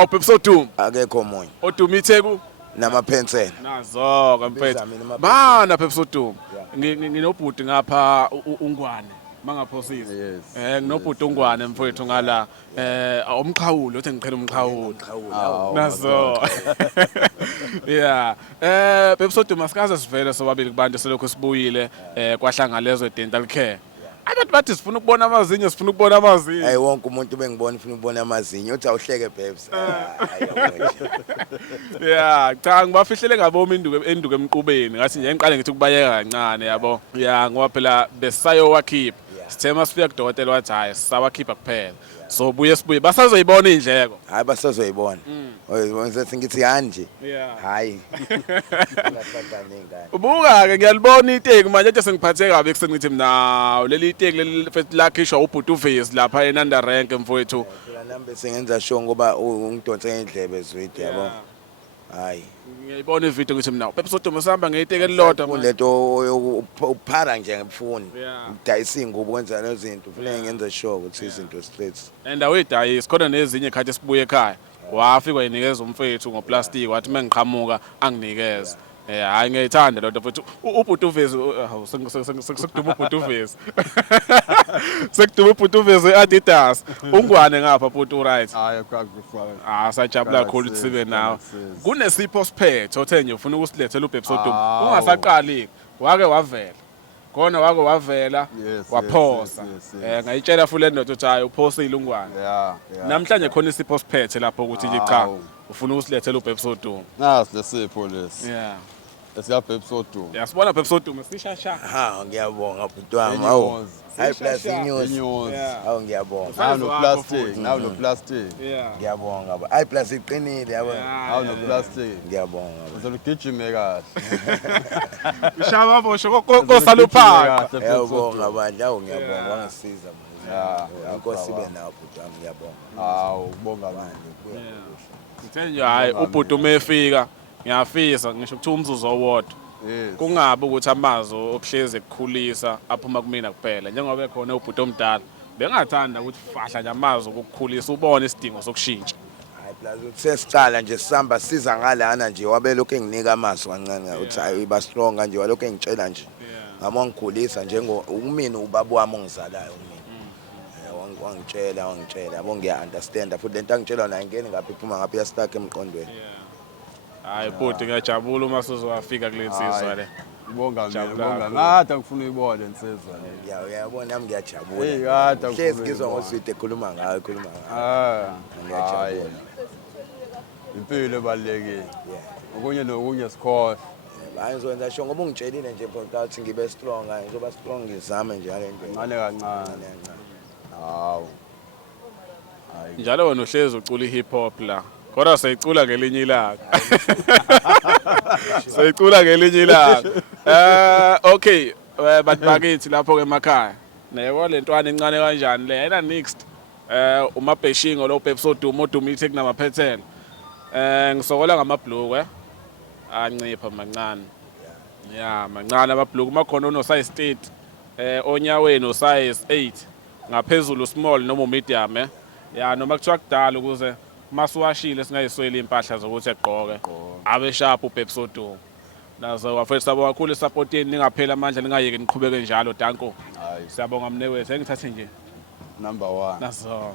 Awubhebisoduma. Akekho omunye. Oduma itheku Namaphensela. nazo ke mfethu. Bizami namaphensela. Bana phebisoduma. Nginobhuti ngapha uNgwane mangaphosisi. Nginobhuti uNgwane mfethu ngala umqhawulo uthi ngiqhela umqhawulo. Nazo. Yeah. Phebisoduma sikaze sivele sobabili kubantu selokho sibuyile kwahlangalezwe dental care. Abantu bathi sifuna ukubona amazinyo sifuna ukubona amazinyo. Hey wonke umuntu bengibona ufuna ukubona amazinyo uthi awuhleke babes. Yeah, cha ngibafihlele ngabomi enduku emqubeni ngathi nje ngiqale ngithi kubayeka kancane yabo. Yeah, ngoba phela besayo wakhipha. Sithe masifika kudokotela wathi hayi sawakhipha kuphela. So sibuye basazoyibona indleko. Hayi basazoyibona. Ngizothi ngithi kanje. Yeah. Hayi. Ubuka ke ngiyalibona iteki manje nje sengiphathe kabi ekseni ngithi mina leli iteki leli lakhishwa ubhuti uVezi lapha eNanda Rank mfowethu. Phela nami sengenza sure ngoba ungidonse ngendlebe zwidi yabo. Hayi. Ngiyibona ivideo ngithi mina phebisoduma sihamba ngeyiteki elilodwa kulento uphara nje ngefuni. Yeah. Udayisa ingubo kwenza lezinto kufanele ngenze sure ukuthi izinto straight. And awuyidayisi khona nezinye ikhathi sibuye ekhaya. Wafika yinikeza umfethu ngoplastic wathi mengiqhamuka anginikeze. Hayi ngiyayithanda lento futhi ubhuti uVezi sekuduma ubhuti uVezi. Sekuduma ubhuti uVezi Adidas. Ungwane ngapha futhi uright. Hayi kwakufanele. Sajabula kakhulu ukuthi sibe nawe. Kunesipho siphethe othe nje ufuna ukusilethela uBhebisoduma. Ungasaqali wake wavela. Khona wake wavela waphosa. Ngayitshela futhi le ndoda uthi hayi uphosile ungwane. Yeah. Namhlanje khona isipho siphethe lapho ukuthi nje cha ufuna ukusilethela uBhebisoduma. Nasi lesipho lesi. Yeah. Esiyabhebisoduma. Yasibona Phebisoduma sishasha. Ha ngiyabonga bhuti wami. Awu. Hayi plus news. Awu ngiyabonga. Nawu no plastic. Yeah. Ngiyabonga ba. Hayi plus iqinile yabo. Nawu no plastic. Ngiyabonga. Uzolugijime kahle. Ushaba bosho kosaluphaka. Ngiyabonga bandla awu ngiyabonga wangisiza manje. Inkosi ibe nawo bhuti wami ngiyabonga. Hawu ubonga manje. Ngithe nje hayi ubhuti uma efika ngiyafisa ngisho ukuthi umzuzu owodwa. Kungabe ukuthi amazwi okuhleze ekukhulisa aphuma kumina kuphela njengoba ekhona ubhuti omdala bengathanda ukuthi fahla nje amazwi okukhulisa ubone isidingo sokushintsha. Hayi plus uthi sesicala nje sihamba siza ngalana nje wabe lokho enginika amazwi kancane uthi hayi ba strong nje walokho engitshela nje. Ngama ngikhulisa umina ubaba wami ongizalayo umina. Wangitshela yabo ngiya understand futhi lento angitshela nayo ngene ngapha iphuma ngapha ya stuck emqondweni. Hayi bhuti ngiyajabula uma sizowafika kule nsizwa le. Ngibonga ngathi ngifuna uyibona insizwa le. Uyabona nami ngiyajabula. Hey kade hlezi ngizwa ngoswidi ekhuluma ngayo. Ngiyajabula. Impilo ebalekile. Okunye nokunye sikhohle. Hayi ngizokwenza sho ngoba ungitshelile nje ukuthi ngibe strong hayi ngizoba strong ngizame nje ngale nto. Ngane kancane. Hawu. Njalo wena uhlezi ucula ihip hop la. Kodwa sayicula ngelinye ilanga. Sayicula ngelinye ilanga. Okay, bantu bakithi lapho ke emakhaya. Nayebo lentwana encane kanjani le? Yena next. Umabheshingo lo Phebisoduma oduma itheku namaphethela. Ngisokola ngamabhlukwe. Ancipha mancane. Yeah, mancane amabhlukwe makhona ono size 8. Onyaweni no size 8. Ngaphezulu small noma medium Yeah, noma kuthiwa kudala ukuze masuwashile singayisweli impahla zokuthi egqoke abe sharp uBhebisoduma nazo wafethu sabo kakhulu support yeni ningaphela amandla ningayeke niqhubeke njalo danko siyabonga mnewethu engithathe nje number 1 nazo